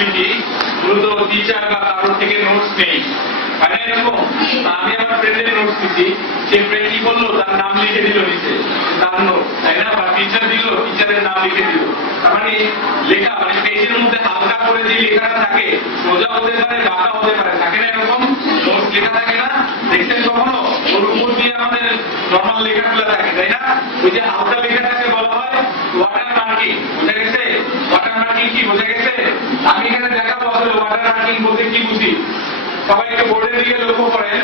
লিখি মূলত টিচার বা কারোর থেকে নোটস নেই, মানে এরকম আমি আমার ফ্রেন্ডের নোটস দিচ্ছি, সে ফ্রেন্ড কি করলো তার নাম লিখে দিল নিচে তার নোট, তাই না? বা টিচার দিল টিচারের নাম লিখে দিল। তার মানে লেখা মানে পেজের মধ্যে হালকা করে যে লেখাটা থাকে সোজা হতে পারে বাঁকা হতে পারে, থাকে না এরকম নোটস লেখা থাকে না? দেখছেন কখনো? ওর উপর দিয়ে আমাদের নর্মাল লেখাগুলো থাকে, তাই না? ওই যে হালকা লেখাটাকে বলা হয় ওয়াটার মার্কিং। বোঝা গেছে? ওয়াটার মার্কিং কি বোঝা গেছে? আমি এখানে দেখাবো আসলে ওয়াটার মার্কিং বলতে কি বুঝি। সবাই একটু বোর্ডের দিকে লক্ষ্য করেন,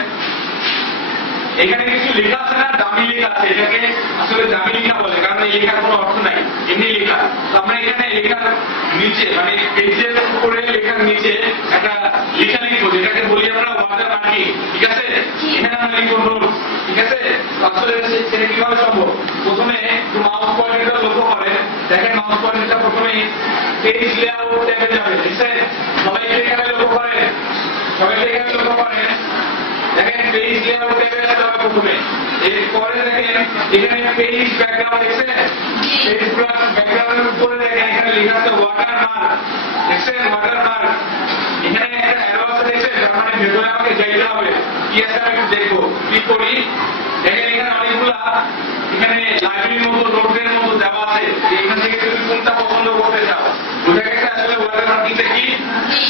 এখানে কিছু লেখা আছে না, দামি লেখা আছে, এটাকে আসলে দামি লেখা বলে কারণ এই লেখার কোনো অর্থ নাই, এমনি লেখা। আমরা এখানে লেখার নিচে মানে পেজের উপরে লেখার নিচে একটা লেখা লিখবো, যেটাকে বলি আমরা ওয়াটার মার্কিং, ঠিক আছে? এখানে আমরা লিখবো নোটস, ঠিক আছে? আসলে সেটা কিভাবে সম্ভব? প্রথমে একটু মাউস পয়েন্টারটা লক্ষ্য করেন, দেখেন মাউস পয়েন্টারটা প্রথমে পেজ লেআউট ট্যাবে যাবে, ঠিক আছে? সবাই এখানে লক্ষ্য করেন, সবাই এখানে লক্ষ্য করেন, দেখেন পেজ লেআউট ট্যাবে যাবে প্রথমে। এরপরে দেখেন এখানে পেজ ব্যাকগ্রাউন্ড দেখছেন, পেজ ব্যাকগ্রাউন্ডের উপরে দেখেন এখানে লেখা আছে ওয়াটার মার্ক, দেখছেন ওয়াটার মার্ক। এখানে একটা অ্যারো আছে দেখছেন, তার মানে ভেতরে আমাকে যাইতে হবে। কি আছে আমি একটু দেখবো, ক্লিক করি, দেখেন এখানে অনেকগুলা এখানে লাইব্রেরির মতো নোটের মতো দেওয়া আছে, এখান থেকে তুমি কোনটা পছন্দ করতে চাও। বোঝা গেছে আসলে ওয়াটার মার্কিংটা কি?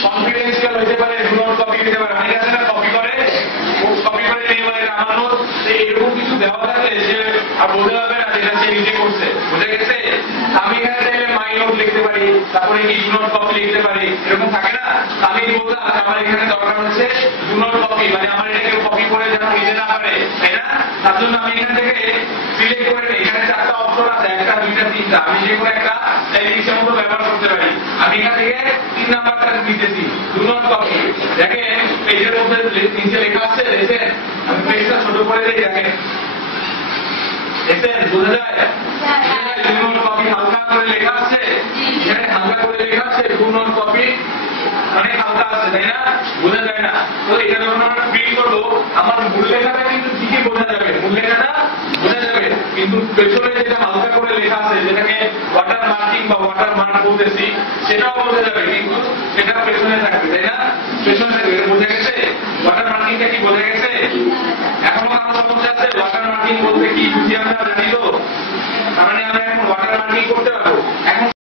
কনফিডেন্সিয়াল হতে পারে, নোট কপি হতে পারে, অনেক আছে না কপি করে নিয়ে বলে আমার নোট, এরকম কিছু দেওয়া থাকলে সে আর বোঝা যাবে না যেটা সে নিজে করছে। বোঝা গেছে? আমি এখানে চাইলে মাই নোট লিখতে পারি, তারপরে কি ডু নট কপি লিখতে পারি, এরকম থাকে না? আমি বললাম আমার এখানে দরকার হচ্ছে ডু নট কপি, মানে আমার এটা কেউ কপি করে যেন নিতে না পারে, তাই না? তার জন্য আমি এখান থেকে সিলেক্ট করে নিই, এখানে চারটা অপশন আছে, একটা দুইটা তিনটা, আমি যে কোনো একটা চাইলে ইচ্ছা মতো ব্যবহার করতে পারি। আমি এখান থেকে 3 নাম্বারটা দিতেছি ডু নট কপি। দেখেন পেজের মধ্যে নিচে লেখা আছে, দেখেন আমি পেজটা ছোট করে দিই, দেখেন দেখেন বোঝা যায় ডু নট কপি হালকা করে লেখা আছে, এখানে হালকা করে লেখা আছে ডু নট কপি, অনেক হালকা আছে, তাই না? বোঝা যায় না? তো এটা যখন আমরা প্রিন্ট করবো আমার মূল লেখাটা কিন্তু ঠিকই বোঝা যাবে, মূল লেখাটা বোঝা যাবে, কিন্তু পেছনে যেটা হালকা করে লেখা আছে যেটাকে ওয়াটার মার্কিং বা ওয়াটার মার্ক বলতেছি সেটাও বোঝা যাবে, কিন্তু সেটা পেছনে থাকবে, তাই না? পেছনে থাকবে। বোঝা গেছে? ওয়াটার মার্কিংটা কি বোঝা গেছে? এখনো কারো সমস্যা আছে? ওয়াটার মার্কিং বলতে কি বুঝি আমরা জানি তো? তার মানে আমরা এখন ওয়াটার মার্কিং করতে